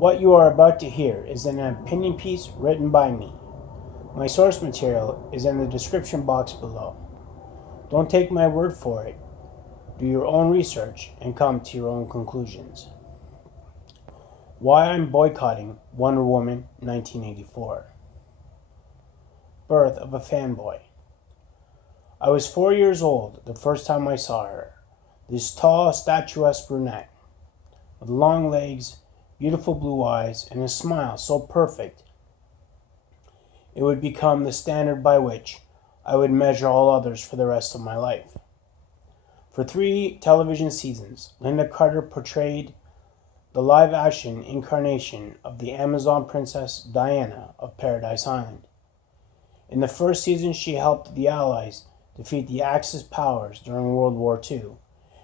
What you are about to hear is an opinion piece written by me. My source material is in the description box below. Don't take my word for it. Do your own research and come to your own conclusions. Why I'm boycotting Wonder Woman 1984. Birth of a fanboy. I was 4 years old the first time I saw her. This tall, statuesque brunette with long legs, beautiful blue eyes, and a smile so perfect it would become the standard by which I would measure all others for the rest of my life. For 3 television seasons, Linda Carter portrayed the live-action incarnation of the Amazon princess Diana of Paradise Island. In the first season, she helped the Allies defeat the Axis powers during World War II,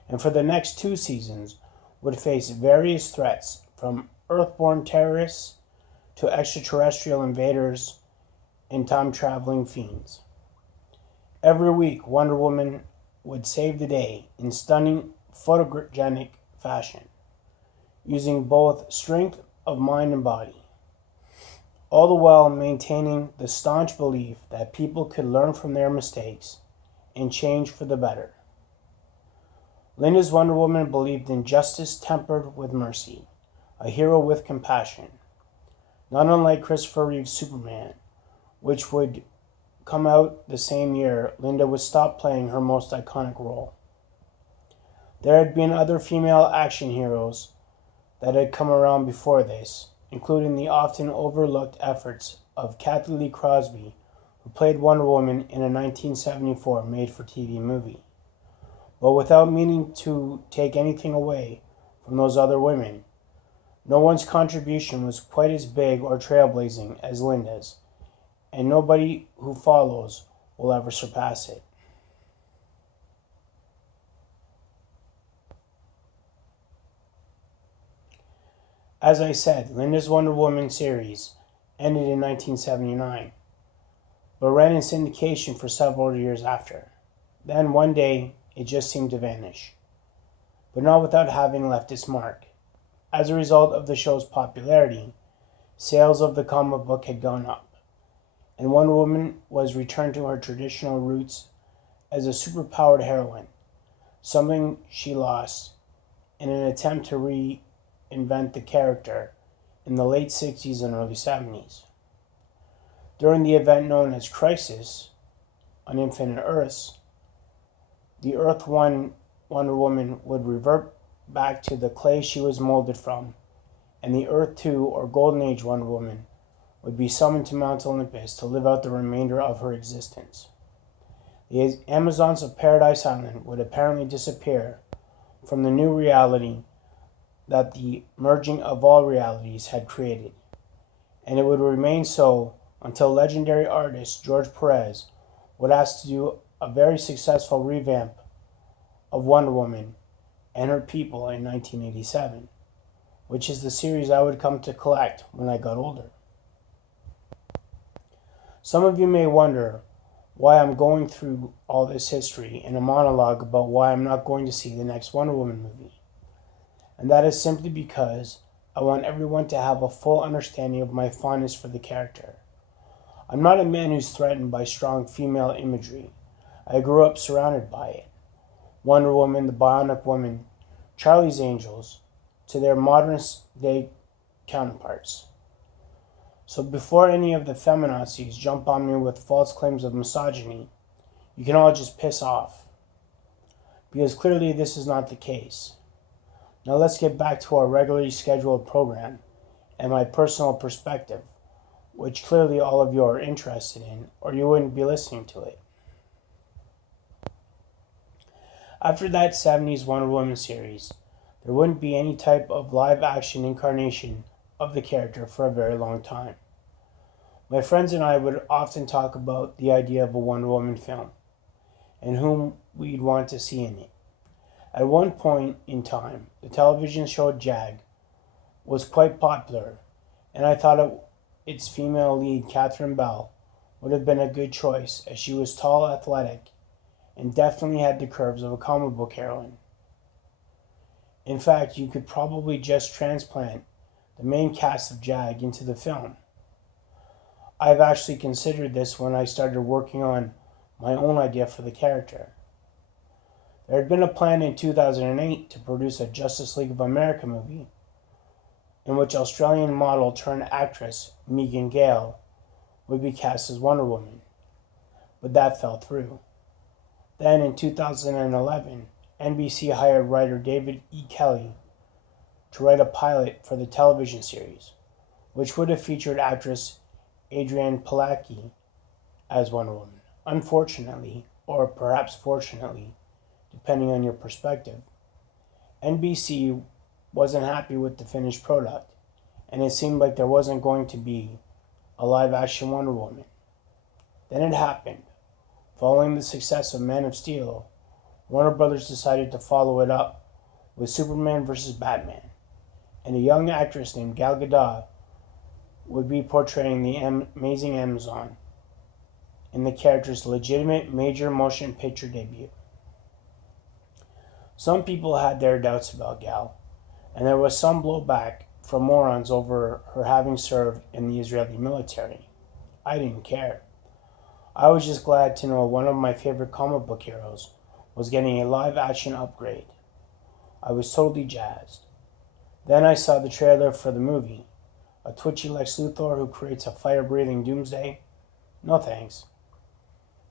and for the next 2 seasons would face various threats from Earthborn terrorists to extraterrestrial invaders and time-traveling fiends. Every week, Wonder Woman would save the day in stunning, photogenic fashion, using both strength of mind and body, all the while maintaining the staunch belief that people could learn from their mistakes and change for the better. Linda's Wonder Woman believed in justice tempered with mercy, a hero with compassion, not unlike Christopher Reeve's Superman, which would come out the same year Linda would stop playing her most iconic role. There had been other female action heroes that had come around before this, including the often overlooked efforts of Kathy Lee Crosby, who played Wonder Woman in a 1974 made-for-TV movie. But without meaning to take anything away from those other women, no one's contribution was quite as big or trailblazing as Linda's, and nobody who follows will ever surpass it. As I said, Linda's Wonder Woman series ended in 1979, but ran in syndication for several years after. Then one day, it just seemed to vanish, but not without having left its mark. As a result of the show's popularity, sales of the comic book had gone up, and Wonder Woman was returned to her traditional roots as a superpowered heroine, something she lost in an attempt to reinvent the character in the late 60s and early 70s. During the event known as Crisis on Infinite Earths, the Earth 1 Wonder Woman would revert back to the clay she was molded from, and the Earth 2 or Golden Age Wonder Woman would be summoned to Mount Olympus to live out the remainder of her existence. The Amazons of Paradise Island would apparently disappear from the new reality that the merging of all realities had created, and it would remain so until legendary artist George Perez would ask to do a very successful revamp of Wonder Woman and her people in 1987, which is the series I would come to collect when I got older. Some of you may wonder why I'm going through all this history in a monologue about why I'm not going to see the next Wonder Woman movie. And that is simply because I want everyone to have a full understanding of my fondness for the character. I'm not a man who's threatened by strong female imagery. I grew up surrounded by it. Wonder Woman, the Bionic Woman, Charlie's Angels, to their modern-day counterparts. So before any of the feminazis jump on me with false claims of misogyny, you can all just piss off, because clearly this is not the case. Now let's get back to our regularly scheduled program and my personal perspective, which clearly all of you are interested in, or you wouldn't be listening to it. After that 70s Wonder Woman series, there wouldn't be any type of live-action incarnation of the character for a very long time. My friends and I would often talk about the idea of a Wonder Woman film and whom we'd want to see in it. At one point in time, the television show Jag was quite popular, and I thought its female lead, Catherine Bell, would have been a good choice, as she was tall, athletic, and definitely had the curves of a comic book heroine. In fact, you could probably just transplant the main cast of JAG into the film. I've actually considered this when I started working on my own idea for the character. There had been a plan in 2008 to produce a Justice League of America movie in which Australian model turned actress Megan Gale would be cast as Wonder Woman, but that fell through. Then in 2011, NBC hired writer David E. Kelly to write a pilot for the television series, which would have featured actress Adrienne Palicki as Wonder Woman. Unfortunately, or perhaps fortunately, depending on your perspective, NBC wasn't happy with the finished product, and it seemed like there wasn't going to be a live-action Wonder Woman. Then it happened. Following the success of Man of Steel, Warner Brothers decided to follow it up with Superman vs. Batman, and a young actress named Gal Gadot would be portraying the amazing Amazon in the character's legitimate major motion picture debut. Some people had their doubts about Gal, and there was some blowback from morons over her having served in the Israeli military. I didn't care. I was just glad to know one of my favorite comic book heroes was getting a live-action upgrade. I was totally jazzed. Then I saw the trailer for the movie. A twitchy Lex Luthor who creates a fire-breathing Doomsday? No thanks.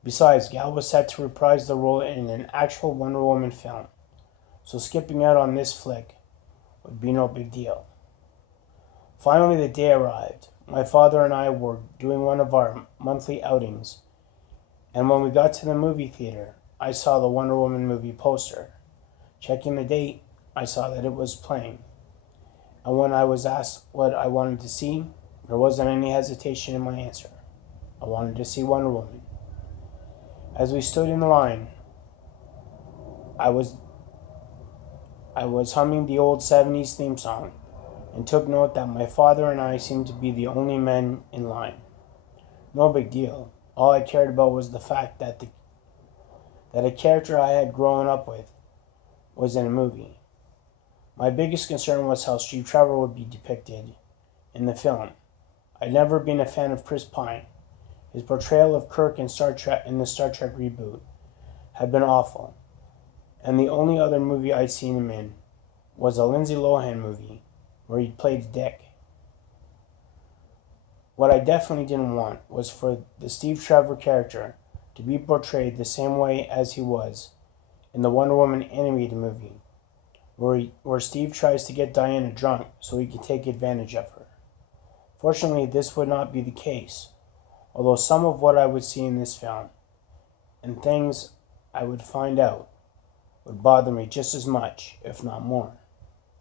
Besides, Gal was set to reprise the role in an actual Wonder Woman film, so skipping out on this flick would be no big deal. Finally, the day arrived. My father and I were doing one of our monthly outings, and when we got to the movie theater, I saw the Wonder Woman movie poster. Checking the date, I saw that it was playing. And when I was asked what I wanted to see, there wasn't any hesitation in my answer. I wanted to see Wonder Woman. As we stood in the line, I was humming the old 70s theme song and took note that my father and I seemed to be the only men in line. No big deal. All I cared about was the fact that a character I had grown up with was in a movie. My biggest concern was how Steve Trevor would be depicted in the film. I'd never been a fan of Chris Pine. His portrayal of Kirk in the Star Trek reboot had been awful, and the only other movie I'd seen him in was a Lindsay Lohan movie where he played Dick. What I definitely didn't want was for the Steve Trevor character to be portrayed the same way as he was in the Wonder Woman animated movie, where Steve tries to get Diana drunk so he can take advantage of her. Fortunately, this would not be the case, although some of what I would see in this film, and things I would find out, would bother me just as much, if not more.